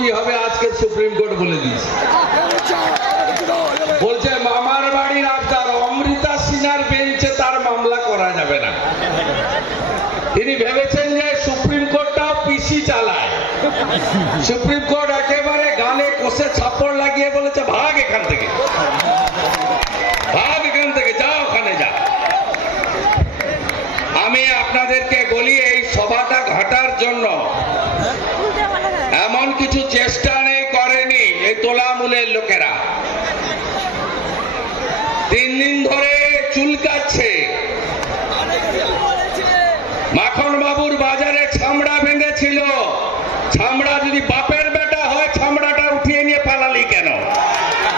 কি হবে আজকে সুপ্রিম কোর্ট বলে দিয়েছে। বলছে মামার বাড়ির আবদার অমৃতা সিনহার বেঞ্চে তার মামলা করা যাবে না। তিনি ভেবেছেন যে সুপ্রিম কোর্টটাও পিসি চালায়। সুপ্রিম কোর্ট একেবারে গালে কষে ছাপ্পড় লাগিয়ে বলেছে ভাগ এখান থেকে, ভাগ এখান থেকে, যাও ওখানে যা। আমি আপনাদেরকে বলি এই সভাটা ঘটার জন্য এমন কিছু চেষ্টা নেই করেনি এই তোলামূলের লোকেরা। 3 দিন ধরে